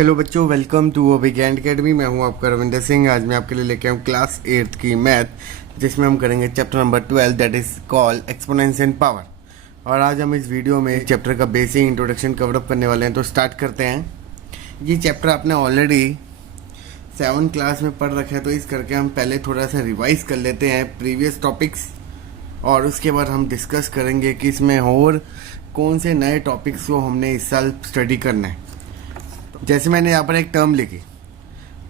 Hello बच्चों, welcome to विज्ञान academy. मैं हूं आपका रविंदर सिंह। आज मैं आपके लिए लेके आऊँ क्लास 8th की मैथ, जिसमें हम करेंगे chapter number 12 that is called exponents and power. और आज हम इस वीडियो में चैप्टर का बेसिक इंट्रोडक्शन कवर अप करने वाले हैं। तो स्टार्ट करते हैं। ये चैप्टर आपने ऑलरेडी 7th क्लास में पढ़ रखा है, तो इस करके हम पहले थोड़ा सा रिवाइज कर लेते हैं प्रीवियस टॉपिक्स, और उसके बाद हम डिस्कस करेंगे कि इसमें और कौन से नए टॉपिक्स को हमने इस साल स्टडी करना है। जैसे मैंने यहाँ पर एक टर्म लिखी,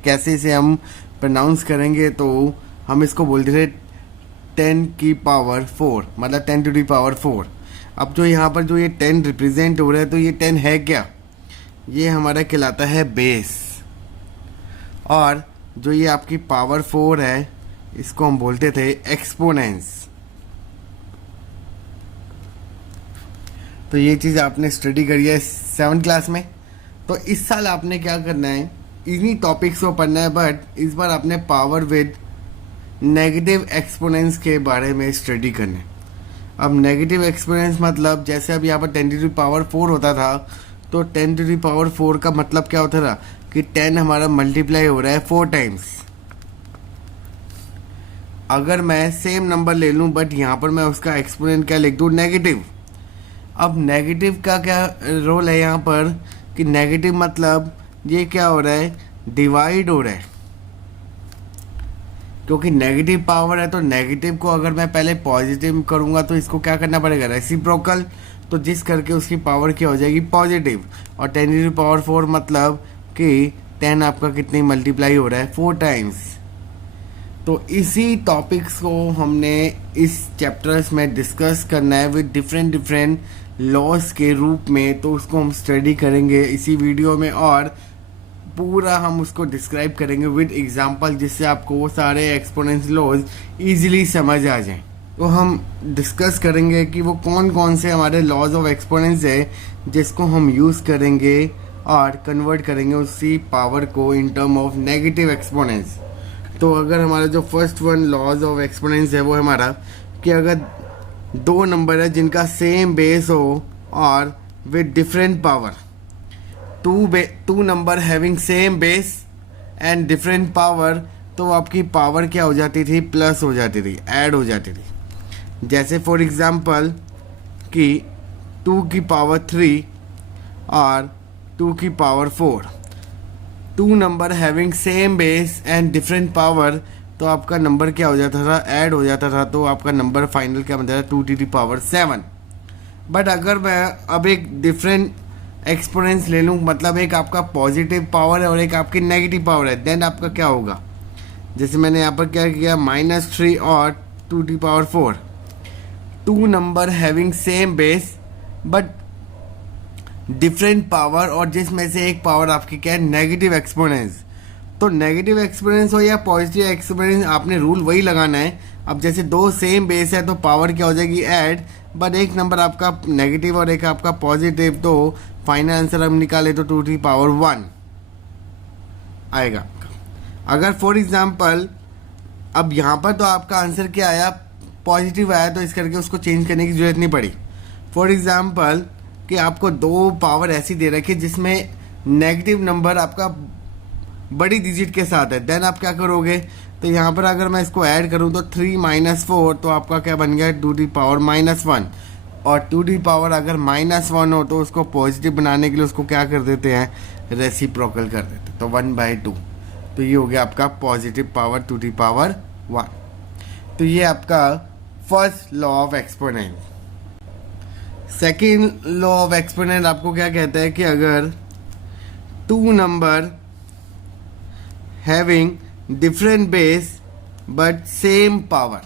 कैसे इसे हम प्रोनाउंस करेंगे, तो हम इसको बोलते थे 10 की पावर 4, मतलब 10 टू दी पावर 4। अब जो यहाँ पर जो ये 10 रिप्रेजेंट हो रहा है, तो ये 10 है क्या? ये हमारा कहलाता है बेस। और जो ये आपकी पावर 4 है, इसको हम बोलते थे एक्सपोनेंस। तो ये चीज़ आपने स्टडी करी है 7th क्लास में। तो इस साल आपने क्या करना है, इन्हीं टॉपिक्स को पढ़ना है, बट इस बार आपने पावर विद नेगेटिव एक्सपोनेंस के बारे में स्टडी करना है। अब नेगेटिव एक्सपोनेंस मतलब जैसे अब यहाँ पर 10 टू द पावर 4 होता था, तो 10 टू द पावर 4 का मतलब क्या होता था कि 10 हमारा मल्टीप्लाई हो रहा है 4 टाइम्स। अगर मैं सेम नंबर ले लूँ, बट यहाँ पर मैं उसका एक्सपोनेंट क्या लिख दूँ, नेगेटिव। अब नेगेटिव का क्या रोल है यहाँ पर कि नेगेटिव मतलब ये क्या हो रहा है, डिवाइड हो रहा है। क्योंकि नेगेटिव पावर है, तो नेगेटिव को अगर मैं पहले पॉजिटिव करूंगा, तो इसको क्या करना पड़ेगा, रेसिप्रोकल। तो जिस करके उसकी पावर क्या हो जाएगी, पॉजिटिव। और 10 टू द पावर 4 मतलब कि 10 आपका कितनी मल्टीप्लाई हो रहा है, 4 टाइम्स। तो इसी टॉपिक्स को हमने इस चैप्टर्स में डिस्कस करना है विद डिफरेंट लॉस के रूप में। तो उसको हम स्टडी करेंगे इसी वीडियो में, और पूरा हम उसको डिस्क्राइब करेंगे विद एग्जांपल, जिससे आपको वो सारे एक्सपोनेंस लॉज इजीली समझ आ जाएं। तो हम डिस्कस करेंगे कि वो कौन कौन से हमारे लॉज ऑफ एक्सपोनेंस है जिसको हम यूज़ करेंगे और कन्वर्ट करेंगे उसी पावर को इन टर्म ऑफ नेगेटिव एक्सपोनेंस। तो अगर हमारा जो फर्स्ट वन लॉज ऑफ एक्सपोनेंस है, वो है हमारा कि अगर दो नंबर है जिनका सेम बेस हो और with different power, two number having same base and different power, तो आपकी पावर क्या हो जाती थी, प्लस हो जाती थी, ऐड हो जाती थी। जैसे फॉर एग्जांपल कि 2 की पावर 3 और 2 की power 4, two number having same base and different power, तो आपका नंबर क्या हो जाता था, ऐड हो जाता था। तो आपका नंबर फाइनल क्या बनता था, 2 टू द पावर 7। बट अगर मैं अब एक डिफरेंट एक्सपोनेंस ले लूँ, मतलब एक आपका पॉजिटिव पावर है और एक आपकी नेगेटिव पावर है, देन आपका क्या होगा, जैसे मैंने यहाँ पर क्या किया, -3 और 2 to the power 4, two number having same base but different power, और जिसमें से एक पावर आपकी क्या है, नेगेटिव एक्सपोनेंस। तो नेगेटिव एक्सपोनेंस हो या पॉजिटिव एक्सपोनेंस, आपने रूल वही लगाना है। अब जैसे दो सेम बेस है, तो पावर क्या हो जाएगी, ऐड, बट एक नंबर आपका नेगेटिव और एक आपका पॉजिटिव, तो फाइनल आंसर हम निकाले तो 2 टू द पावर 1 आएगा। अगर फॉर एग्जांपल अब यहाँ पर तो आपका आंसर क्या आया, पॉजिटिव आया, तो इस करके उसको चेंज करने की जरूरत नहीं पड़ी। फॉर एग्जांपल कि आपको दो पावर ऐसी दे रखी है जिसमें नेगेटिव नंबर आपका बड़ी डिजिट के साथ है, देन आप क्या करोगे, तो यहाँ पर अगर मैं इसको ऐड करूँ तो 3 - 4, तो आपका क्या बन गया, 2 टू द पावर -1। और 2 टू द पावर अगर -1 हो, तो उसको पॉजिटिव बनाने के लिए उसको क्या कर देते हैं, रेसिप्रोकल कर देते हैं, तो 1/2। तो ये हो गया आपका positive power 2 to the power 1। तो ये आपका first law of exponent. Second law of exponent आपको क्या कहता है कि अगर two number having different base but same power,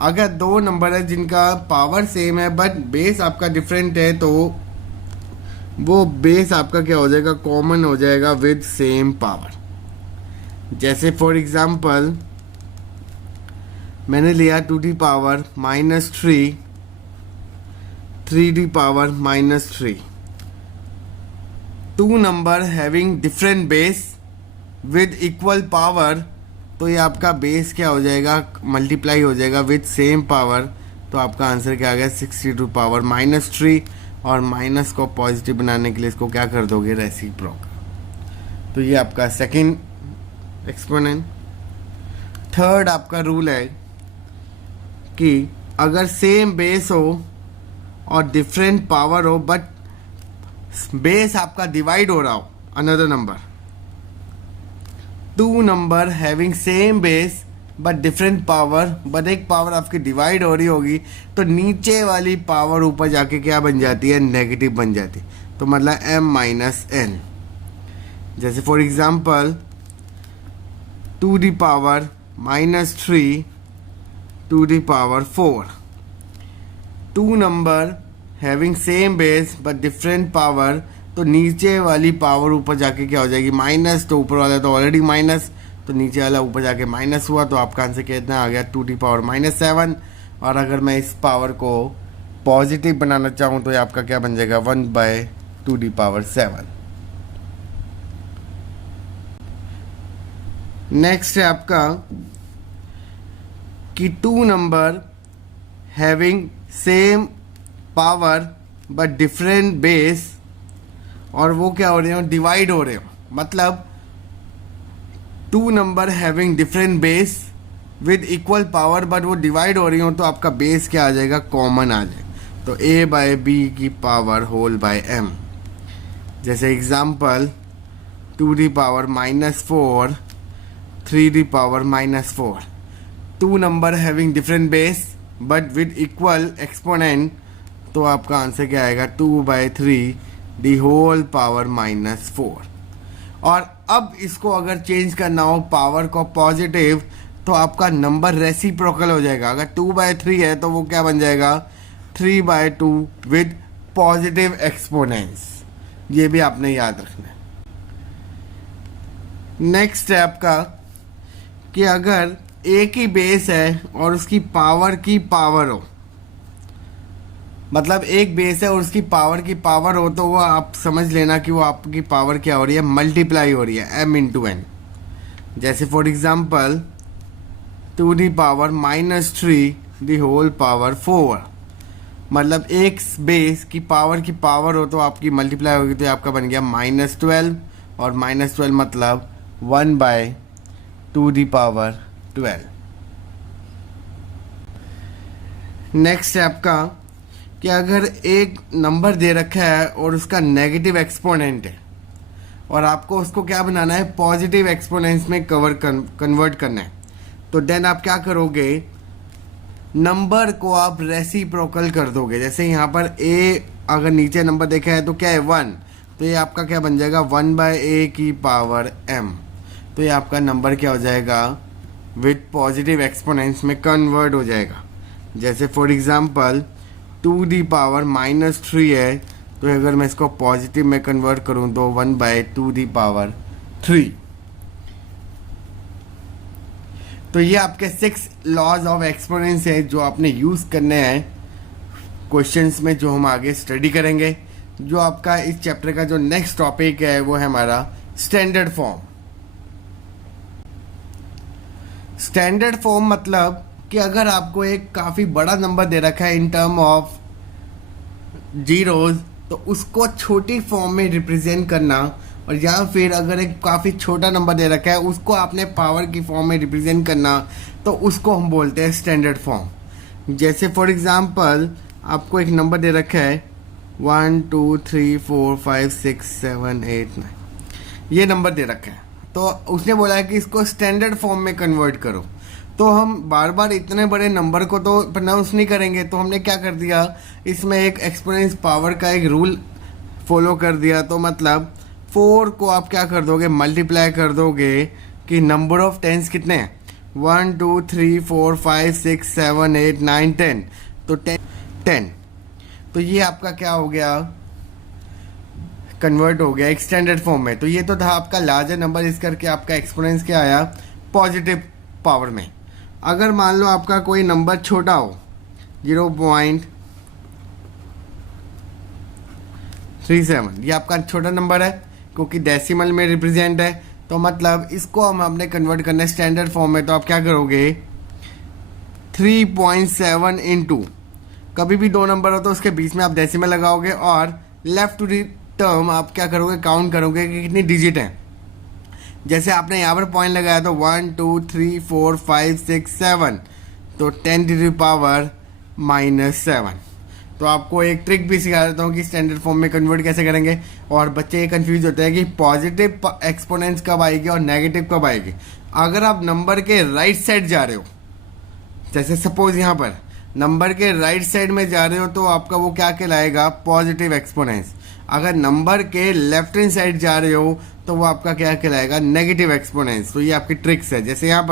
अगर दो नंबर है जिनका पावर सेम है बट बेस आपका डिफरेंट है, तो वो बेस आपका क्या हो जाएगा, कॉमन हो जाएगा विद सेम पावर। जैसे फॉर एग्जांपल मैंने लिया 2 to the power -3, 3 to the power -3, two number having different base with equal power, तो ये आपका बेस क्या हो जाएगा, मल्टीप्लाई हो जाएगा विद सेम पावर। तो आपका आंसर क्या आ गया, 62 पावर -3, और माइनस को पॉजिटिव बनाने के लिए इसको क्या कर दोगे, रेसिप्रोकल। तो ये आपका सेकंड एक्सपोनेंट। थर्ड आपका रूल है कि अगर सेम बेस हो और डिफरेंट पावर हो बट बेस आपका डिवाइड हो रहा हो another number, two number having same base but different power, but एक पावर आपकी डिवाइड हो रही होगी तो नीचे वाली पावर ऊपर जाके क्या बन जाती है, नेगेटिव बन जाती है। तो मतलब m माइनस एन। जैसे for example 2⁻³ (3)2⁻⁴। Two number having same base but different power, तो नीचे वाली पावर ऊपर जाके क्या हो जाएगी, माइनस। तो ऊपर वाला तो ऑलरेडी माइनस, तो नीचे वाला ऊपर जाके माइनस हुआ, तो आपका आंसर कितना आ गया, 2⁻⁻7। और अगर मैं इस पावर को पॉजिटिव बनाना चाहूँ तो ये आपका क्या बन जाएगा, 1/2⁻7। नेक्स्ट है आपका कि two number having same power but different base, और वो क्या हो रहे हो, डिवाइड हो रहे हो। मतलब two number having different base with equal power but वो डिवाइड हो रही हो, तो आपका बेस क्या आ जाएगा, कॉमन आ जाएगा। तो a/b⁻m। जैसे example 2⁻⁻4 3⁻⁻4। Two number having different base but with equal exponent, तो आपका आंसर क्या आएगा, 2/3⁻⁻4। और अब इसको अगर चेंज करना हो पावर को पॉजिटिव, तो आपका नंबर रेसिप्रोकल हो जाएगा। अगर 2/3 है तो वो क्या बन जाएगा, 3/2 विद पॉजिटिव एक्सपोनेंट्स। ये भी आपने याद रखना है। नेक्स्ट है आपका कि अगर एक ही बेस है और उसकी पावर की पावर हो, मतलब एक बेस है और उसकी पावर की पावर हो, तो वो आप समझ लेना कि वो आपकी पावर क्या हो रही है, मल्टीप्लाई हो रही है, m×n। जैसे फॉर एग्जांपल 2⁻³ मतलब एक बेस की पावर हो तो आपकी मल्टीप्लाई होगी, तो आपका बन गया -12, और -12 मतलब 1/2⁻12। नेक्स्ट है आपका कि अगर एक नंबर दे रखा है और उसका नेगेटिव एक्सपोनेंट है और आपको उसको क्या बनाना है, पॉजिटिव एक्सपोनेंट्स में कन्वर्ट करना है, तो देन आप क्या करोगे, नंबर को आप रेसिप्रोकल कर दोगे। जैसे यहाँ पर a अगर नीचे नंबर देखा है तो क्या है, 1, तो ये आपका क्या बन जाएगा, 1/a⁻m। तो ये आपका नंबर क्या हो जाएगा, विद पॉजिटिव एक्सपोनेंट्स में कन्वर्ट हो जाएगा। जैसे फॉर एग्जांपल 2⁻³ है, तो अगर मैं इसको पॉजिटिव में कन्वर्ट करूं तो 1/2⁻3। तो ये आपके 6 लॉज ऑफ एक्सपोनेंट्स है जो आपने यूज़ करने हैं क्वेश्चंस में, जो हम आगे स्टडी करेंगे। जो आपका इस चैप्टर का जो नेक्स्ट टॉपिक है वो है हमारा स्टैंडर्ड फॉर्म। स्टैंडर्ड फॉर्म मतलब कि अगर आपको एक काफ़ी बड़ा नंबर दे रखा है इन टर्म ऑफ जीरोज, तो उसको छोटी फॉर्म में रिप्रेजेंट करना, और या फिर अगर एक काफ़ी छोटा नंबर दे रखा है उसको आपने पावर की फॉर्म में रिप्रेजेंट करना, तो उसको हम बोलते हैं स्टैंडर्ड फॉर्म। जैसे फॉर एग्जांपल आपको एक नंबर दे रखा है 1 2 3 4 5 6 7 8 9, ये नंबर दे रखा है, तो उसने बोला है कि इसको स्टैंडर्ड फॉर्म में कन्वर्ट करो। तो हम बार बार इतने बड़े नंबर को तो प्रोनाउंस नहीं करेंगे, तो हमने क्या कर दिया, इसमें एक एक्सपोनेंस पावर का एक रूल फॉलो कर दिया। तो मतलब 4 को आप क्या कर दोगे, मल्टीप्लाई कर दोगे कि नंबर ऑफ टेंस कितने हैं, 1 2 3 4 5 6 7 8 9 10, तो 10। तो ये आपका क्या हो गया, कन्वर्ट हो गया एक स्टैंडर्ड फॉर्म में। तो ये तो था आपका लार्जर नंबर, इस करके आपका एक्सपोनेंस क्या आया, पॉजिटिव पावर में। अगर मान लो आपका कोई नंबर छोटा हो 0.37, ये आपका छोटा नंबर है क्योंकि डेसिमल में रिप्रेजेंट है, तो मतलब इसको हम अपने कन्वर्ट करना है स्टैंडर्ड फॉर्म में। तो आप क्या करोगे, 3.7 इंटू, कभी भी दो नंबर हो तो उसके बीच में आप डेसिमल लगाओगे, और लेफ्ट टू दी टर्म आप क्या करोगे, काउंट करोगे कि कितनी डिजिट है, जैसे आपने यहाँ पर पॉइंट लगाया तो 1 2 3 4 5 6 7, तो 10⁻⁻7। तो आपको एक ट्रिक भी सिखा देता हूँ कि स्टैंडर्ड फॉर्म में कन्वर्ट कैसे करेंगे। और बच्चे ये कंफ्यूज होते हैं कि पॉजिटिव एक्सपोनेंट्स कब आएगी और नेगेटिव कब आएगी। अगर आप नंबर के राइट साइड जा रहे हो, जैसे सपोज यहाँ पर नंबर के राइट साइड में जा रहे हो, तो आपका वो क्या कहलाएगा, पॉजिटिव एक्सपोनेंट्स। अगर नंबर के लेफ्ट हैंड साइड जा रहे हो तो वो आपका क्या कहलाएगा, नेगेटिव एक्सपोनेंट्स। तो ये आपकी ट्रिक्स है। जैसे यहाँ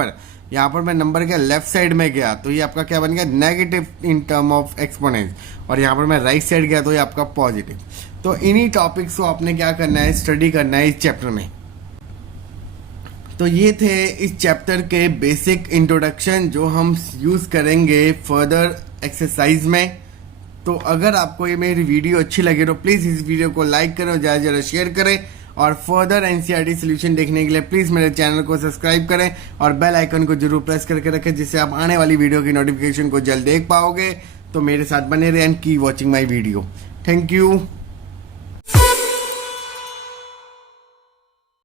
पर मैं नंबर के लेफ्ट साइड में गया तो ये आपका क्या बन गया, negative in term of exponents, और यहाँ पर मैं राइट साइड गया तो ये आपका पॉजिटिव। तो इन्हीं टॉपिक्स को आपने क्या करना है, स्टडी करना है इस चैप्टर में। तो ये थे इस चैप्टर के बेसिक इंट्रोडक्शन जो हम यूज़ करेंगे फर्दर एक्सरसाइज में। तो अगर आपको ये मेरी वीडियो अच्छी लगे तो प्लीज़ इस वीडियो को लाइक करें और ज़्यादा से ज़्यादा शेयर करें, और फर्दर एनसीईआरटी सॉल्यूशन देखने के लिए प्लीज़ मेरे चैनल को सब्सक्राइब करें और बेल आइकन को जरूर प्रेस करके रखें, जिससे आप आने वाली वीडियो की नोटिफिकेशन को जल्द देख पाओगे। तो मेरे साथ बने रहें and keep watching my video. Thank you.